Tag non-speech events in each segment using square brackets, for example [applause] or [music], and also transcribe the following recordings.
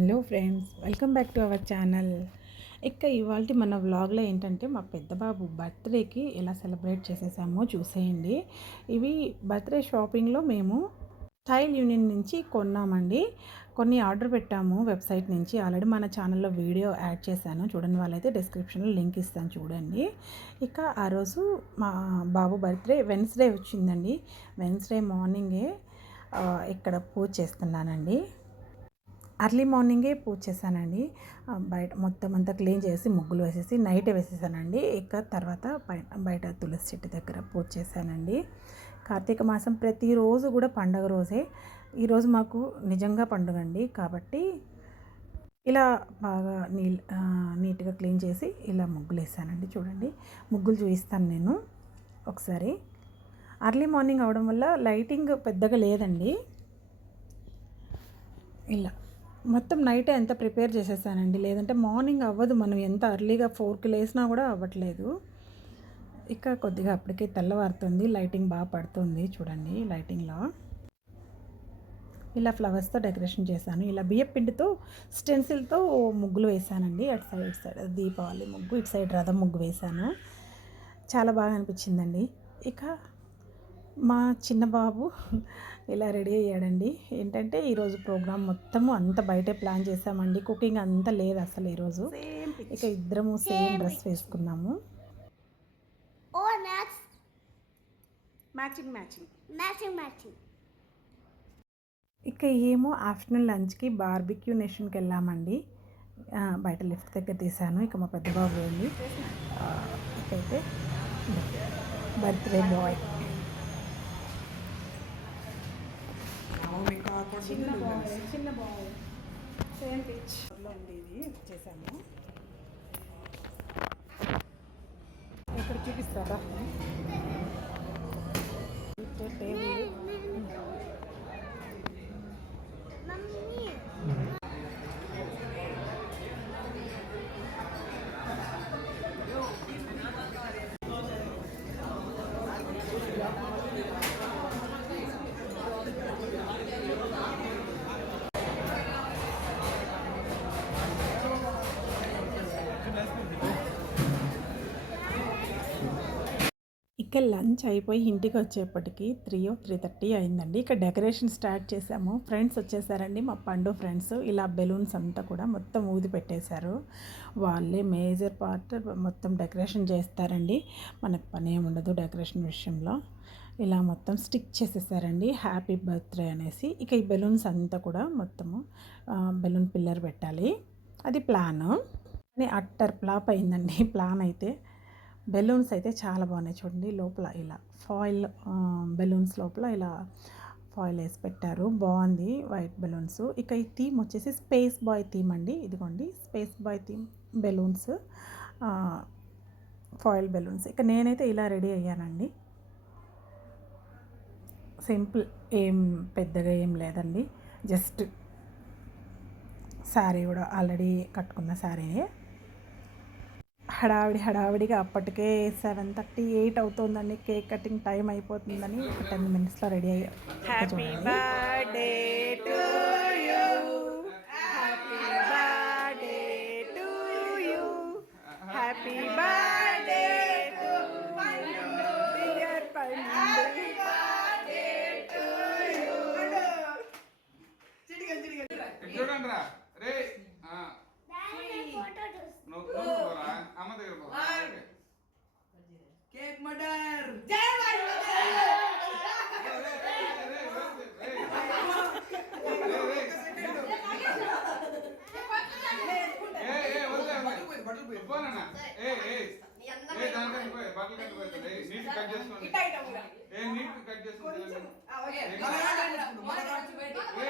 Hello friends welcome back to our channel. ఇక ఇవాళ మన వ్లాగ్లో ఏంటంటే మా పెద్ద బాబు బర్త్డేకి ఎలా సెలబ్రేట్ చేసేసామో చూసేయండి. ఇవి బర్త్డే షాపింగ్లో మేము స్టైల్ యూనియన్ నుంచి కొన్నామండి. కొన్ని ఆర్డర్ పెట్టాము వెబ్సైట్ నుంచి. ఆల్రెడీ మన ఛానల్లో వీడియో యాడ్ చేశాను. చూడని వాళ్ళైతే డిస్క్రిప్షన్లో లింక్ ఇస్తాను చూడండి. ఇక ఆ రోజు మా బాబు బర్త్డే వెన్స్డే వచ్చిందండి. వెన్స్డే మార్నింగే ఇక్కడ పూజ చేస్తున్నానండి. అర్లీ మార్నింగే పూజ చేశానండి. బయట మొత్తం అంతా క్లీన్ చేసి ముగ్గులు వేసేసి నైట్ వేసేసానండి. ఇక తర్వాత బయట బయట తులసి చెట్టు దగ్గర పూజ చేశానండి. కార్తీక మాసం ప్రతిరోజు కూడా పండగ రోజే. ఈరోజు మాకు నిజంగా పండుగ అండి కాబట్టి ఇలా బాగా నీ నీట్గా క్లీన్ చేసి ఇలా ముగ్గులు వేసానండి. చూడండి ముగ్గులు చూపిస్తాను నేను ఒకసారి. అర్లీ మార్నింగ్ అవడం వల్ల లైటింగ్ పెద్దగా లేదండి. ఇలా. మొత్తం నైటే ఎంత ప్రిపేర్ చేసేసానండి. లేదంటే మార్నింగ్ అవ్వదు మనం ఎంత అర్లీగా ఫోర్కి లేసినా కూడా అవ్వట్లేదు. ఇక కొద్దిగా అప్పటికే తెల్లవారుతుంది లైటింగ్ బాగా పడుతుంది చూడండి లైటింగ్లో. ఇలా ఫ్లవర్స్తో డెకరేషన్ చేశాను. ఇలా బియ్యం పిండితో స్టెన్సిల్తో ముగ్గులు వేసానండి అటు సైడ్ ఇటు సైడ్ దీపావళి ముగ్గు ఇటు సైడ్ రథం ముగ్గు వేశాను. చాలా బాగా అనిపించిందండి. ఇక మా చిన్న బాబు [laughs] ఇలా రెడీ అయ్యాడండి. ఏంటంటే ఈరోజు ప్రోగ్రామ్ మొత్తము అంత బయటే ప్లాన్ చేసామండి. కుకింగ్ అంతా లేదు అసలు ఈరోజు ఇక ఇద్దరము సేమ్ డ్రెస్ వేసుకున్నాము Oh, matching matching matching, matching. ఇక ఏమో ఆఫ్టర్నూన్ లంచ్కి బార్బిక్యూ నేషన్కి వెళ్ళామండి. బయట లిఫ్ట్ దగ్గర తీసాను ఇక మా పెద్ద బాబు వెళ్ళి ఇకైతే బర్త్డే బాయ్. చిన్న బాయ్ చిన్న బాయ్ సేమ్ పిచ్. ఉండేది. చేశాము ఇక్కడ చూపిస్తారా? ఇక లంచ్ అయిపోయి ఇంటికి వచ్చేప్పటికి త్రీ ఓ త్రీ థర్టీ అయిందండి. ఇక డెకరేషన్ స్టార్ట్ చేసాము. ఫ్రెండ్స్ వచ్చేసారండి మా పండు ఫ్రెండ్స్. ఇలా బెలూన్స్ అంతా కూడా మొత్తం ఊది పెట్టేశారు. వాళ్ళే మేజర్ పార్ట్ మొత్తం డెకరేషన్ చేస్తారండి. మనకు పని ఉండదు డెకరేషన్ విషయంలో. ఇలా మొత్తం స్టిక్ చేసేసారండి. హ్యాపీ బర్త్డే అనేసి. ఇక ఈ బెలూన్స్ అంతా కూడా మొత్తము బెలూన్ పిల్లర్ పెట్టాలి. అది ప్లాను. కానీ అట్టర్ ఫ్లాప్ అయిందండి. ప్లాన్ అయితే బెలూన్స్ అయితే చాలా బాగున్నాయి చూడండి లోపల ఇలా ఫాయిల్ బెలూన్స్ లోపల ఇలా ఫాయిల్ వేసి పెట్టారు. బాగుంది వైట్ బెలూన్స్. ఇక ఈ థీమ్ వచ్చేసి స్పేస్ బాయ్ థీమ్ అండి. ఇదిగోండి space boy theme balloons foil balloons. ఇక నేనైతే ఇలా రెడీ అయ్యానండి. సింపుల్ ఏం పెద్దగా ఏం లేదండి. జస్ట్ శారీ కూడా ఆల్రెడీ కట్టుకున్న శారీనే. హడావిడి హడావిడిగా అప్పటికే సెవెన్ థర్టీ ఎయిట్ అవుతుందండి కేక్ కటింగ్ టైం అయిపోతుందని ఒక టెన్ మినిట్స్లో రెడీ అయ్యా. Happy birthday to you happy birthday to you happy birthday వదిలే. పోనన్నా. ఏ, ఏ, ఏ, దానికని పోయి, బట్టలు కట్టి పోయి, ఏ, నీట్ కట్ చేసుకోండి. ఏ, నీట్ కట్ చేసుకోండి. ఏ,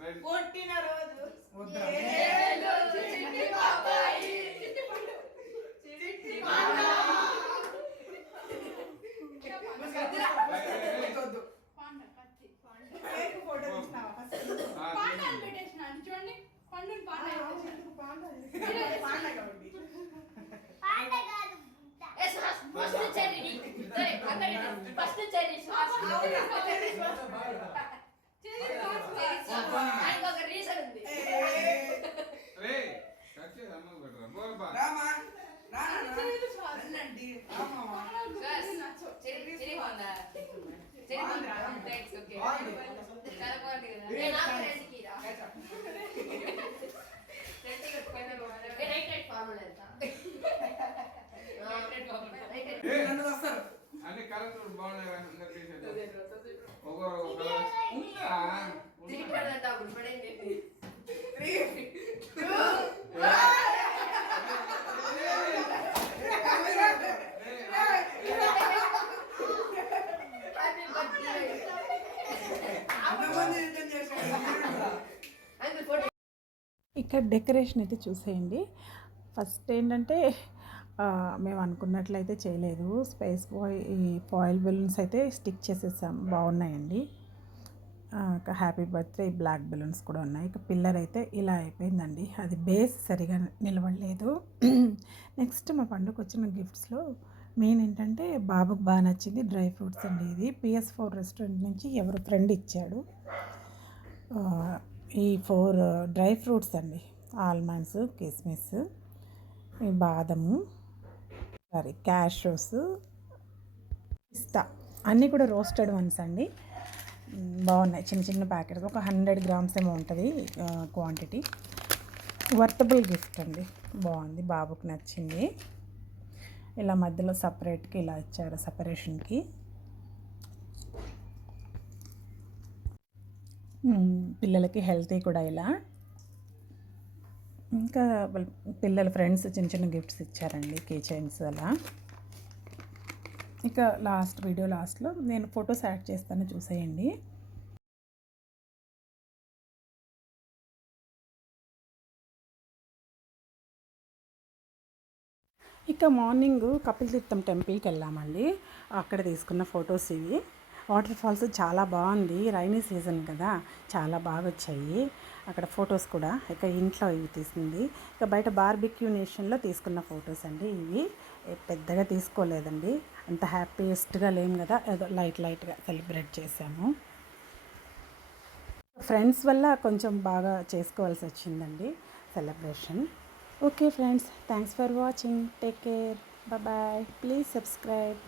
రైట్. కొట్టిన రోజు ఫోటో తీసినావా ఫస్ట్ ఆ, పాండాలు పెట్టేసినాను చూడండి పండుని పాండా పాండా కాబట్టి Panda కాదు, బుట్ట. ఫస్ట్ చెర్రీ సరే ఫస్ట్ చెర్రీ [laughs] ఇక్కడ డెకరేషన్ అయితే చూసేయండి. ఫస్ట్ ఏంటంటే మేము అనుకున్నట్లయితే చేయలేదు. స్పేస్ బాయ్ ఈ ఫాయిల్ బెలూన్స్ అయితే స్టిక్ చేసేసాం. బాగున్నాయండి. ఇక హ్యాపీ బర్త్డే బ్లాక్ బెలూన్స్ కూడా ఉన్నాయి. ఇక పిల్లర్ అయితే ఇలా అయిపోయిందండి. అది బేస్ సరిగా నిలవలేదు నెక్స్ట్ మా పండుగ వచ్చిన గిఫ్ట్స్లో మెయిన్ ఏంటంటే బాబుకు బాగా నచ్చింది డ్రై ఫ్రూట్స్ అండి ఇది. పిఎస్ ఫోర్ రెస్టారెంట్ నుంచి ఎవరు ఫ్రెండ్ ఇచ్చాడు. ఈ ఫోర్ డ్రై ఫ్రూట్స్ అండి. ఆల్మండ్స్ కిస్మిస్ ఈ బాదము సారీ క్యాషోస్ పిస్తా. అన్నీ కూడా రోస్టెడ్ వన్స్ అండి. బాగున్నాయి. చిన్న చిన్న ప్యాకెట్స్. ఒక హండ్రెడ్ గ్రామ్స్ ఏమో ఉంటుంది క్వాంటిటీ. వర్తబుల్ గిఫ్ట్ అండి. బాగుంది. బాబుకి నచ్చింది. ఇలా మధ్యలో సపరేట్కి ఇలా ఇచ్చారు సపరేషన్కి. పిల్లలకి హెల్తీ కూడా ఇలా. ఇంకా పిల్లల ఫ్రెండ్స్ చిన్న చిన్న గిఫ్ట్స్ ఇచ్చారండి కీ చైన్స్ అలా. ఇక లాస్ట్ వీడియో లాస్ట్లో నేను ఫొటోస్ యాడ్ చేస్తాను చూసేయండి. ఇక మార్నింగ్ కపిల్ తీర్థం టెంపుల్కి వెళ్ళామండి. అక్కడ తీసుకున్న ఫొటోస్ ఇవి. వాటర్ ఫాల్స్ చాలా బాగుంది. రైనీ సీజన్ కదా. చాలా బాగా వచ్చాయి అక్కడ ఫొటోస్ కూడా ఇక ఇంట్లో ఇవి తీసింది. ఇక బయట బార్బిక్యూ నేషన్లో తీసుకున్న ఫొటోస్ అండి ఇవి. పెద్దగా తీసుకోలేదండి. అంత హ్యాపీయెస్ట్గా లేము కదా. ఏదో లైట్ లైట్గా సెలబ్రేట్ చేశాము. ఫ్రెండ్స్ వల్ల కొంచెం బాగా చేసుకోవాల్సి వచ్చిందండి celebration. Okay friends thanks for watching. Take care. Bye. Please subscribe.